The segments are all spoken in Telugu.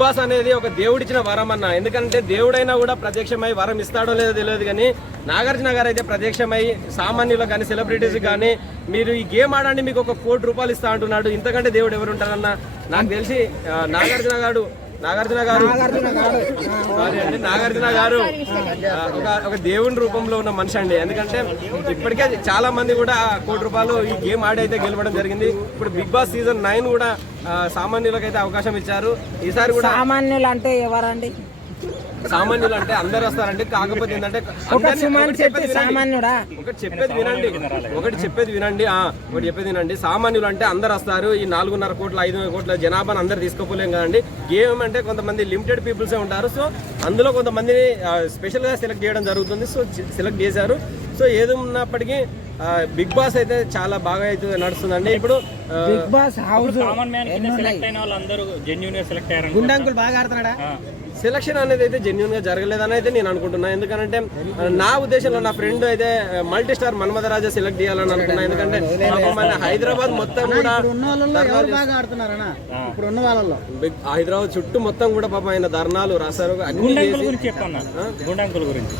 బాస్ అనేది ఒక దేవుడిచ్చిన వరం అన్న ఎందుకంటే దేవుడైనా కూడా ప్రత్యక్షమై వరం ఇస్తాడో లేదో తెలియదు కానీ నాగార్జున గారు అయితే ప్రత్యక్షమై సామాన్యులకు కానీ సెలబ్రిటీస్ కానీ మీరు ఈ గేమ్ ఆడండి మీకు ఒక కోటి రూపాయలు ఇస్తా అంటున్నాడు. ఇంతకంటే దేవుడు ఎవరు ఉంటారన్న? నాకు తెలిసి నాగార్జున గారు నాగార్జున గారు. నాగార్జున గారు. ఒక ఒక దేవుని రూపంలో ఉన్న మనిషి అండి. ఎందుకంటే ఇప్పటికే చాలా మంది కూడా కోటి రూపాయలు ఈ గేమ్ ఆడి అయితే గెలవడం జరిగింది. ఇప్పుడు బిగ్ బాస్ సీజన్ నైన్ కూడా సామాన్యులకు అయితే అవకాశం ఇచ్చారు. ఈసారి కూడా సామాన్యులు అంటే ఎవరండి? సామాన్యులు అంటే అందరు వస్తారండి. కాకపోతే ఏంటంటే ఒక అందరినీ- సుమన్ ఒకటి చెప్పేది వినండి. సామాన్యుడా? ఒకటి చెప్పేది వినండి. ఒకటి చెప్పేది వినండి. ఆ ఒకటి చెప్పేది వినండి. సామాన్యులు అంటే అందరు వస్తారు. ఈ నాలుగున్నర కోట్ల ఐదు కోట్ల జనాభాను అందరు తీసుకోపోలేం కదండి. గేమ్ అంటే కొంతమంది లిమిటెడ్ పీపుల్సే ఉంటారు. సో అందులో కొంతమందిని స్పెషల్గా సెలెక్ట్ చేయడం జరుగుతుంది. సో సెలెక్ట్ చేశారు. సో ఏది ఉన్నప్పటికీ బిగ్ బాస్ అయితే చాలా బాగా అయితే నడుస్తుందండి. ఇప్పుడు Bigg Boss house common man select అయిన వాళ్ళందరూ జెన్యున్గా సెలెక్ట్ అయ్యారు గుండంకులు బాగా ఆడుతున్నాడా? సెలక్షన్ అనేది అయితే జెన్యున్గా జరగలేదని అయితే నేను అనుకుంటున్నా. ఎందుకంటే నా ఉద్దేశంలో నా ఫ్రెండ్ అయితే మల్టీ స్టార్ మన్మధరాజా సెలెక్ట్ చేయాలని అనుకున్నా. ఎందుకంటే మన హైదరాబాద్ మొత్తం కూడా హైదరాబాద్ చుట్టూ మొత్తం కూడా పాపం ఆయన ధర్నాలు రాశారు. అన్ని గుండంకుల చేసి గురించి చెప్పన్నా గుండంకుల గురించి.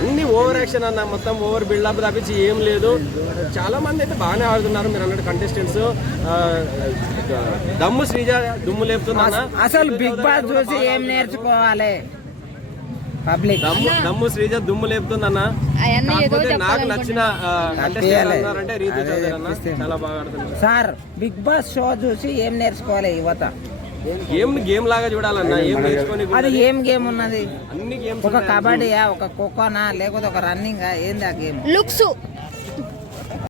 అన్ని ఓవర్ యాక్షన్ అన్న మొత్తం ఓవర్ బిల్డప్ తప్పించి ఏం లేదు. చాలా మంది అయితే బాగానే ఆడుతున్నారు మీరు అన్నట్టు కంటెస్టెంట్స్ దమ్ము శ్రీజ దుమ్ము లేపుతుందన్న. అసలు బిగ్ బాస్ చూసి ఏం నేర్చుకోవాలి పబ్లిక్. దమ్ము శ్రీజ దుమ్ము ఏదో కాకపోతే నాకు నచ్చిన అన్న. సార్ బిగ్ బాస్ షో చూసి ఏం నేర్చుకోవాలి యువత? గేమ్ గేమ్ లాగా చూడాలన్న ఏం నేర్చుకొని అది ఏం గేమ్ ఉన్నది? అన్ని గేమ్స్ ఒక కబడ్డీయా ఒక ఖోఖోనా లేకపోతే ఒక రన్నింగ్? ఏంది ఆ గేమ్? లుక్స్.